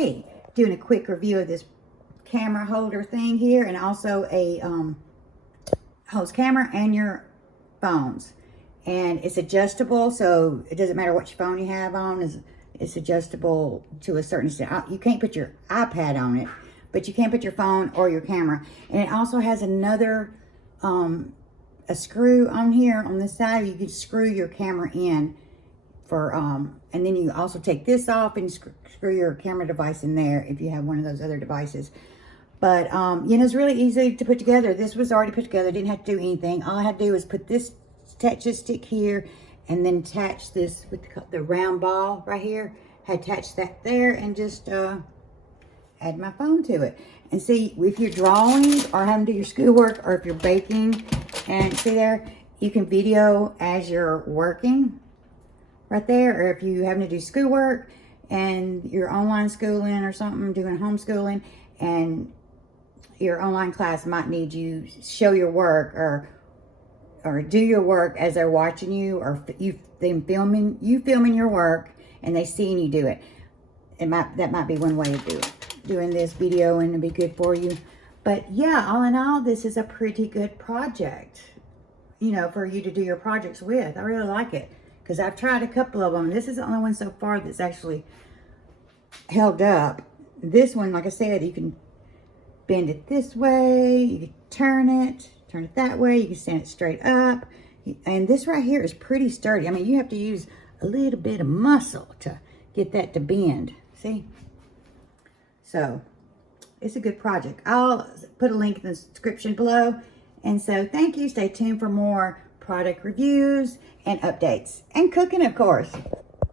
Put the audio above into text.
today doing a quick review of this camera holder thing here, and also a holds camera and your phones. And it's adjustable, so it doesn't matter what your phone you have on. It's adjustable to a certain extent. You can't put your iPad on it, but you can put your phone or your camera. And it also has another a screw on here on this side. You can screw your camera in for and then you also take this off and screw your camera device in there if you have one of those other devices. But you know, it's really easy to put together. This was already put together. Didn't have to do anything. All I had to do was put this, attach this stick here, and then attach this with the round ball right here. Attach that there, and just add my phone to it. And see, if you're drawing or having to do your schoolwork, or if you're baking, and see there, you can video as you're working right there. Or if you're having to do schoolwork and you're online schooling or something, doing homeschooling, and your online class might need you show your work or do your work as they're watching you, or them filming your work and they seeing you do it. That might be one way of doing this video, and it'd be good for you. But yeah, all in all, this is a pretty good project, you know, for you to do your projects with. I really like it because I've tried a couple of them. This is the only one so far that's actually held up. This one, like I said, you can bend it this way, you can turn it that way, you can stand it straight up. And this right here is pretty sturdy. I mean, you have to use a little bit of muscle to get that to bend. See? So, it's a good project. I'll put a link in the description below. And so, thank you. Stay tuned for more product reviews and updates. And cooking, of course.